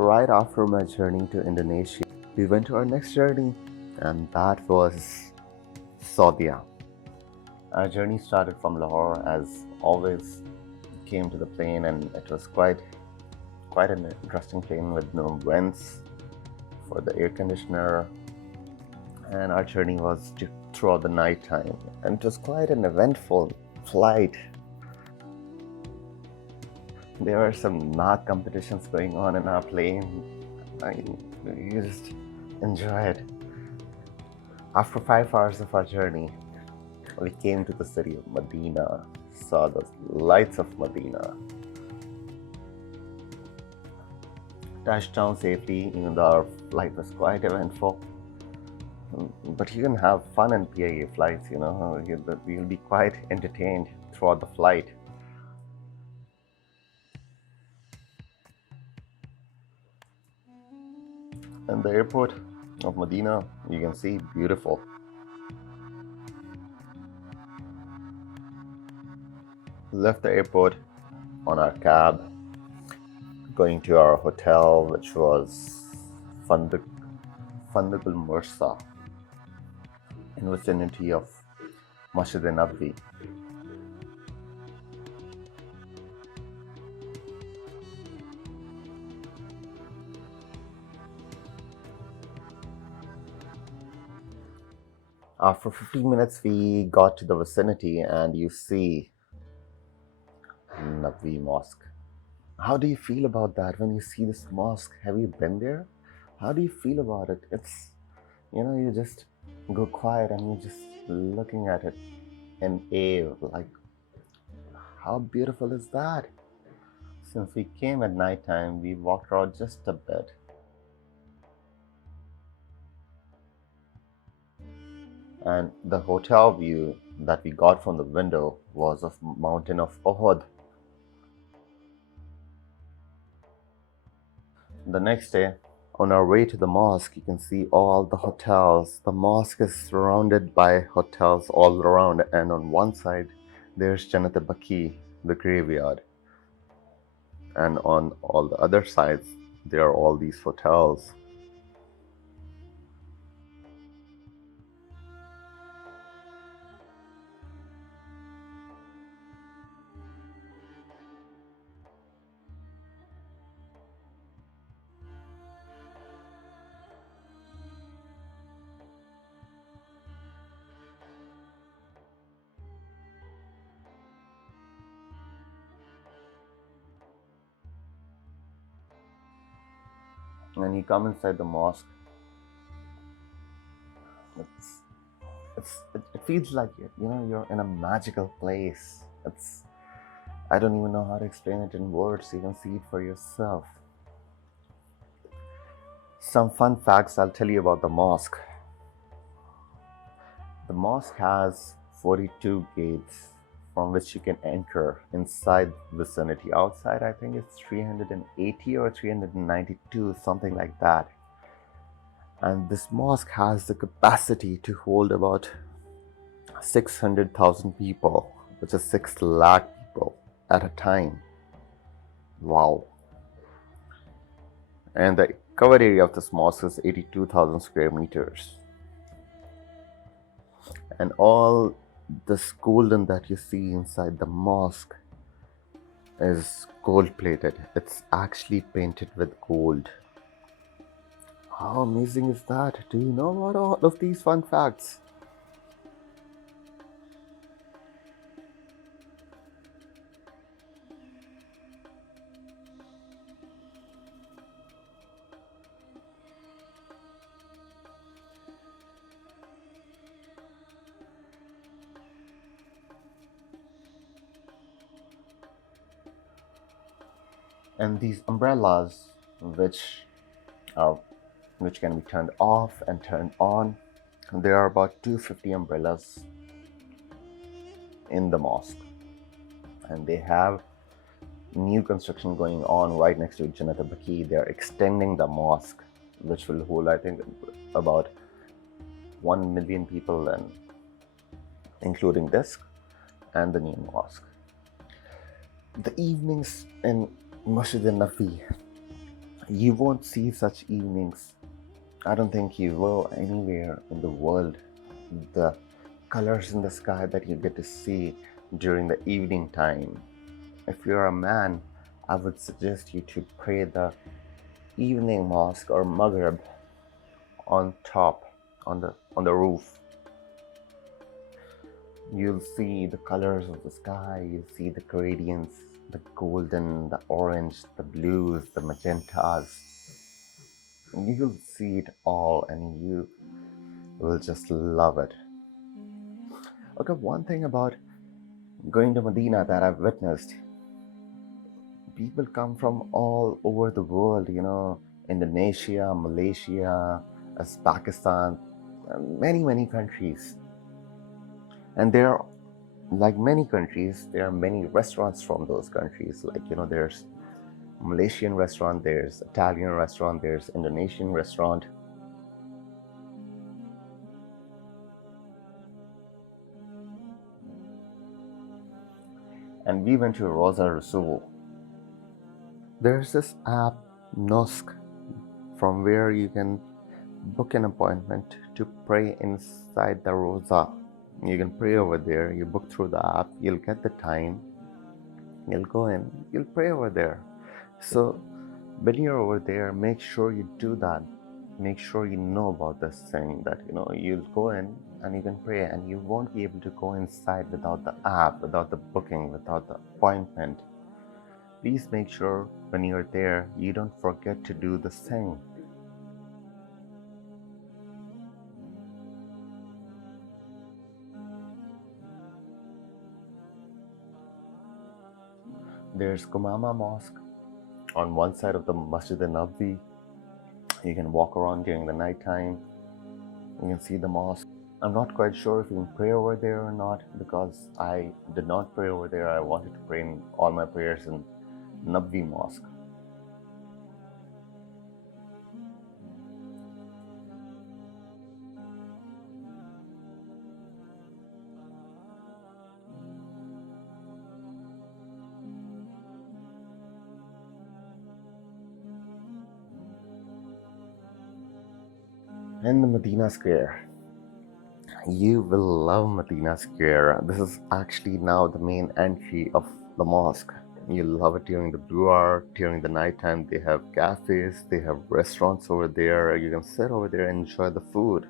right after my journey to Indonesia, we went to our next journey, and that was Saudi. Our journey started from Lahore, as always. Came to the plane, and it was quite an interesting plane with no vents for the air conditioner. And our journey was throughout the night time, and it was quite an eventful flight. There were some knock competitions going on in our plane. You just enjoy it. After 5 hours of our journey, we came to the city of Medina, saw the lights of Medina, touched down safely, even though our flight was quite eventful. But you can have fun in PIA flights, you'll be quite entertained throughout the flight. And the airport of Medina, you can see, beautiful. Left the airport on our cab, going to our hotel, which was Fundakul Mursa, in vicinity of Masjid Nabawi. After 15 minutes, we got to the vicinity, and you see Nabawi Mosque. How do you feel about that when you see this mosque? Have you been there? How do you feel about it? You just go quiet and you're just looking at it in awe. Like, how beautiful is that? Since we came at night time, we walked around just a bit. And the hotel view that we got from the window was of mountain of Uhud. The next day, on our way to the mosque, you can see all the hotels. The mosque is surrounded by hotels all around, and on one side, there's Jannat al-Baqi, the graveyard. And on all the other sides, there are all these hotels. And you come inside the mosque, it's, it feels like you're in a magical place. I don't even know how to explain it in words. You can see it for yourself. Some fun facts I'll tell you about the mosque. The mosque has 42 gates from which you can enter inside the vicinity. Outside, I think it's 380 or 392, something like that. And this mosque has the capacity to hold about 600,000 people, which is 6 lakh people at a time. Wow. And the covered area of this mosque is 82,000 square meters. And all this golden that you see inside the mosque is gold plated. It's actually painted with gold. How amazing is that? Do you know about all of these fun facts? And these umbrellas, which can be turned off and turned on, there are about 250 umbrellas in the mosque, and they have new construction going on right next to Jannat al-Baqi. They are extending the mosque, which will hold, I think, about 1 million people, and including this and the new mosque. The evenings in Masjid Nabawi, You won't see such evenings. I don't think you will anywhere in the world. The colors in the sky that you get to see during the evening time. If you're a man, I would suggest you to pray the evening mosque or maghrib on top, on the roof. You'll see the colors of the sky, you'll see the gradients, the golden, the orange, the blues, the magentas. You'll see it all and you will just love it. Okay, one thing about going to Medina that I've witnessed, people come from all over the world, Indonesia, Malaysia, Pakistan, many countries. And there are, like many countries, there are many restaurants from those countries. Like, there's Malaysian restaurant, there's Italian restaurant, there's Indonesian restaurant. And we went to Rosa Rasul. There's this app, Nosk, from where you can book an appointment to pray inside the Rosa. You can pray over there, you book through the app, you'll get the time, you'll go in, you'll pray over there. So when you're over there, make sure you do that. Make sure you know about this thing that, you'll go in and you can pray, and you won't be able to go inside without the app, without the booking, without the appointment. Please make sure when you're there, you don't forget to do this thing. There's Kumama Mosque on one side of the Masjid al-Nabwi. You can walk around during the night time. You can see the mosque. I'm not quite sure if you can pray over there or not, because I did not pray over there. I wanted to pray in all my prayers in Nabwi Mosque. And the Medina Square. You will love Medina Square. This is actually now the main entry of the mosque. You'll love it during the blue hour, during the nighttime. They have cafes, they have restaurants over there. You can sit over there and enjoy the food.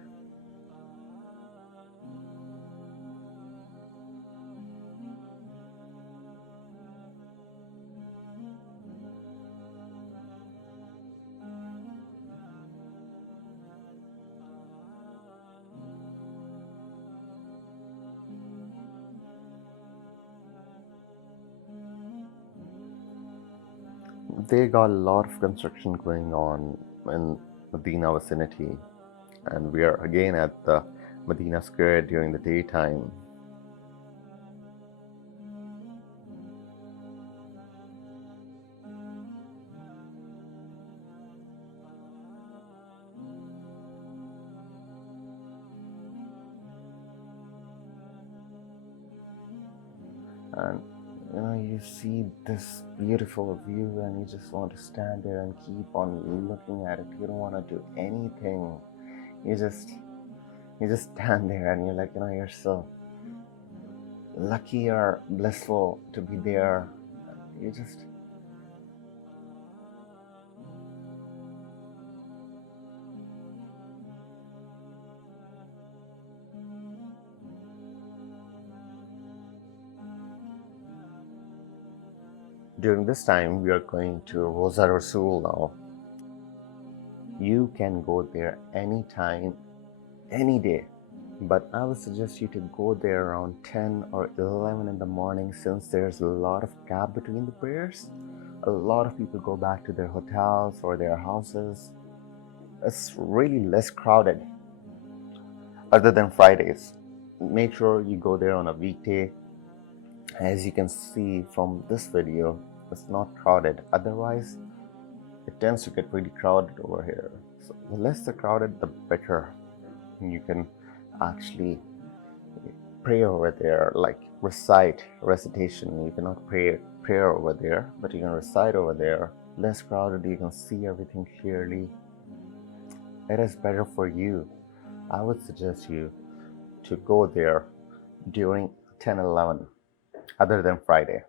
They got a lot of construction going on in Medina vicinity, and we are again at the Medina Square during the daytime. And you see this beautiful view and you just want to stand there and keep on looking at it. You don't want to do anything. You just stand there and you're like, you're so lucky or blissful to be there. You just During this time, we are going to Rosa Rasul now. You can go there anytime, any day. But I would suggest you to go there around 10 or 11 in the morning, since there's a lot of gap between the prayers. A lot of people go back to their hotels or their houses. It's really less crowded other than Fridays. Make sure you go there on a weekday. As you can see from this video, it's not crowded. Otherwise, it tends to get really crowded over here. So the less the crowded, the better. You can actually pray over there, like recitation. You cannot pray prayer over there, but you can recite over there, less crowded, you can see everything clearly. It is better for you. I would suggest you to go there during 10-11, other than Friday.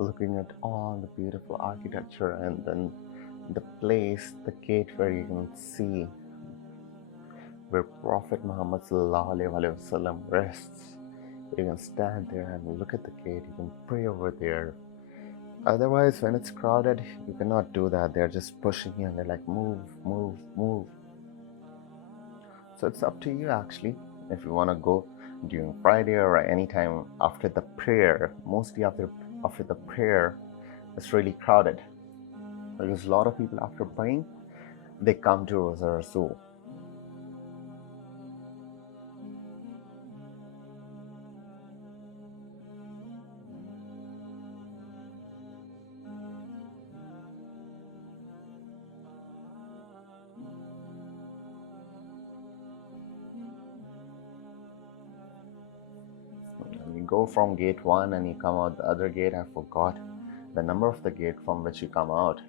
Looking at all the beautiful architecture, and then the place, the gate where you can see where Prophet Muhammad ﷺ rests. You can stand there and look at the gate, you can pray over there. Otherwise, when it's crowded, you cannot do that. They're just pushing you and they're like, move, move, move. So it's up to you actually, if you want to go during Friday or any time after the prayer. Mostly after the prayer, it's really crowded because a lot of people after praying, they come to Rosa Rasul. You go from gate 1 and you come out the other gate. I forgot the number of the gate from which you come out.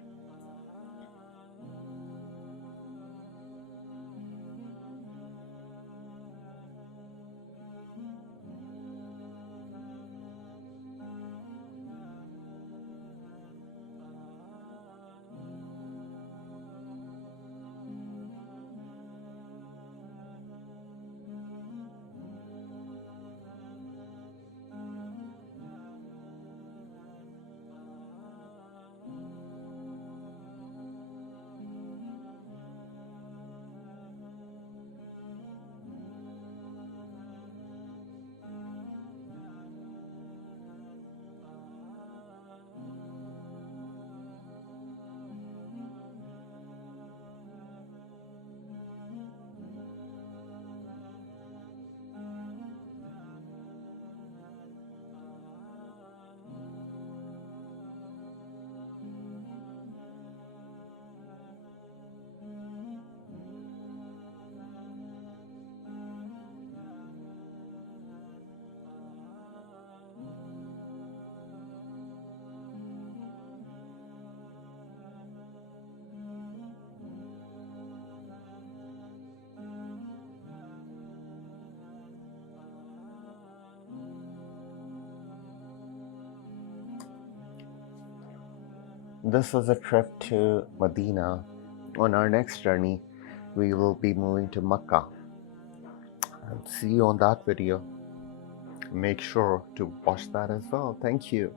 This was a trip to Medina. On our next journey, we will be moving to Mecca. I'll see you on that video. Make sure to watch that as well. Thank you.